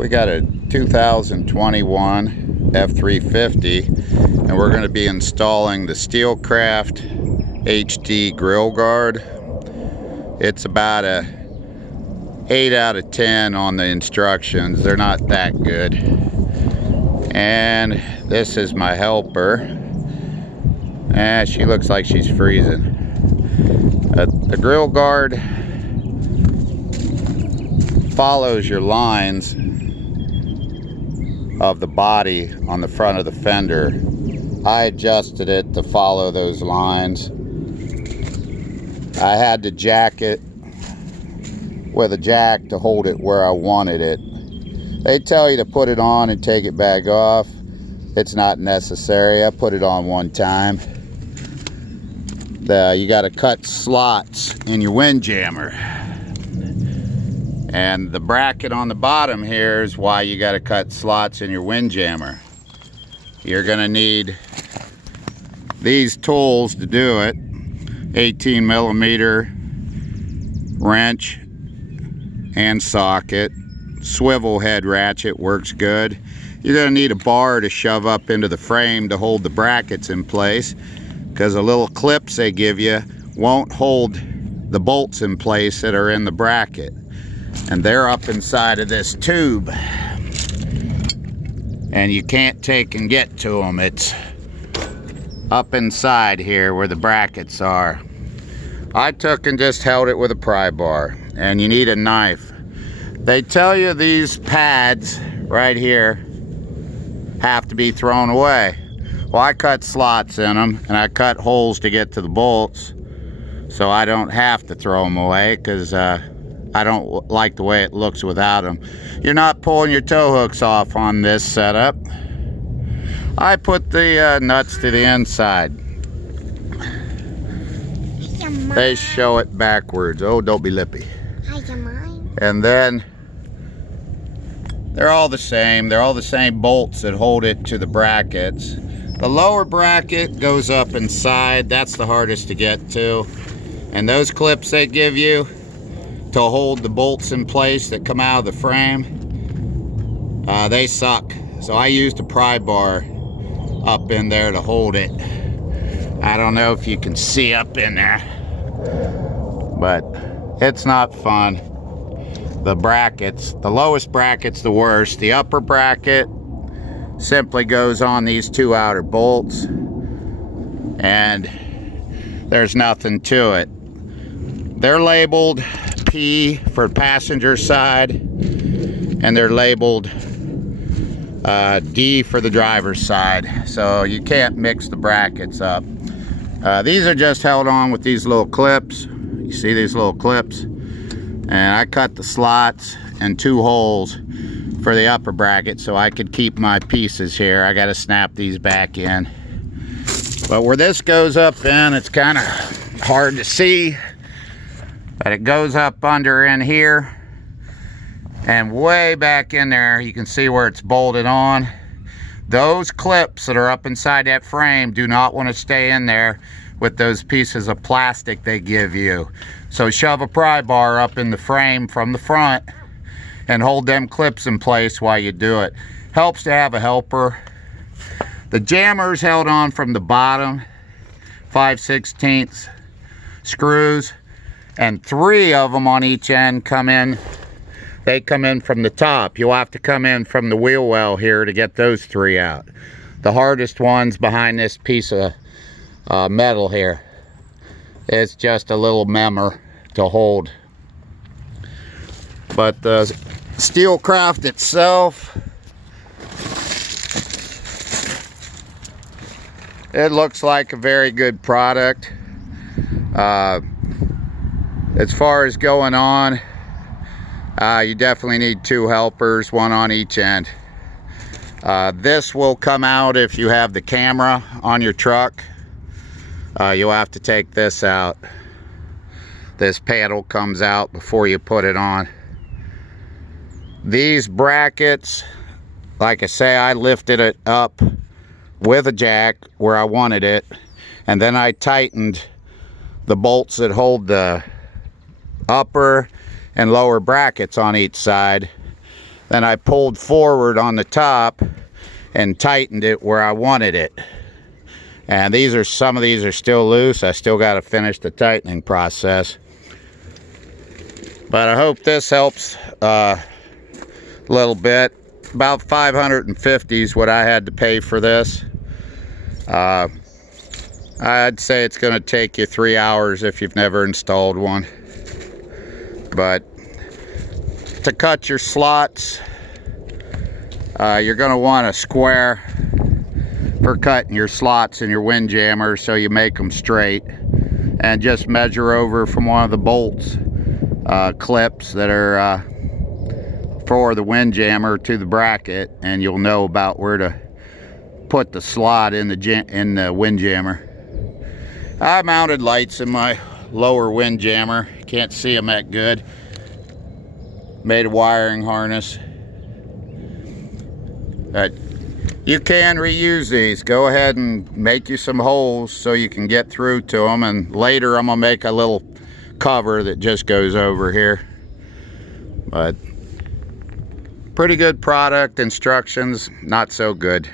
We got a 2021 F350 and we're going to be installing the Steelcraft HD grill guard. It's about a 8 out of 10 on the instructions. They're not that good. And this is my helper. She looks like she's freezing. The grill guard follows your lines of the body on the front of the fender. I adjusted it to follow those lines. I had to jack it with a jack to hold it where I wanted it. They tell you to put it on and take it back off. It's not necessary. I put it on one time. You got to cut slots in your windjammer. And the bracket on the bottom here is why you got to cut slots in your windjammer. You're going to need these tools to do it. 18mm wrench and socket. Swivel head ratchet works good. You're going to need a bar to shove up into the frame to hold the brackets in place, because the little clips they give you won't hold the bolts in place that are in the bracket. And they're up inside of this tube, and you can't take and get to them. It's up inside here where the brackets are. I took and just held it with a pry bar, and you need a knife. They tell you these pads right here have to be thrown away. Well, I cut slots in them, and I cut holes to get to the bolts, so I don't have to throw them away, because I don't like the way it looks without them. You're not pulling your tow hooks off on this setup. I put the nuts to the inside. They show it backwards. Oh, don't be lippy. And then they're all the same. They're all the same bolts that hold it to the brackets. The lower bracket goes up inside. That's the hardest to get to. And those clips they give you to hold the bolts in place that come out of the frame, they suck. So I used a pry bar up in there to hold it. I don't know if you can see up in there, but it's not fun. The brackets, the lowest bracket's the worst. The upper bracket simply goes on these two outer bolts, and there's nothing to it. They're labeled P for passenger side, and they're labeled D for the driver's side, so you can't mix the brackets up. These are just held on with these little clips. You see these little clips? And I cut the slots and two holes for the upper bracket so I could keep my pieces here. I got to snap these back in. But where this goes up in, it's kind of hard to see, but it goes up under in here, and way back in there you can see where it's bolted on. Those clips that are up inside that frame do not want to stay in there with those pieces of plastic they give you. So shove a pry bar up in the frame from the front and hold them clips in place while you do it. Helps to have a helper. The jammer's held on from the bottom, 5/16 screws, and 3 of them on each end come in. They come in from the top. You'll have to come in from the wheel well here to get those 3 out. The hardest one's behind this piece of metal here. It's just a little member to hold. But the Steelcraft itself, it looks like a very good product. As far as going on, you definitely need 2 helpers, 1 on each end. This will come out if you have the camera on your truck. You'll have to take this out. This panel comes out before you put it on. These brackets, like I say, I lifted it up with a jack where I wanted it, and then I tightened the bolts that hold the upper and lower brackets on each side. Then I pulled forward on the top and tightened it where I wanted it. And some of these are still loose. I still got to finish the tightening process. But I hope this helps a little bit. About $550 is what I had to pay for this. I'd say it's going to take you 3 hours if you've never installed one. But to cut your slots, you're going to want a square for cutting your slots in your windjammer, so you make them straight, and just measure over from one of the bolts clips that are for the windjammer to the bracket, and you'll know about where to put the slot in the windjammer. I mounted lights in my lower windjammer. Can't see them that good. Made a wiring harness. But you can reuse these. Go ahead and make you some holes so you can get through to them, and later I'm gonna make a little cover that just goes over here. But pretty good product. Instructions not so good.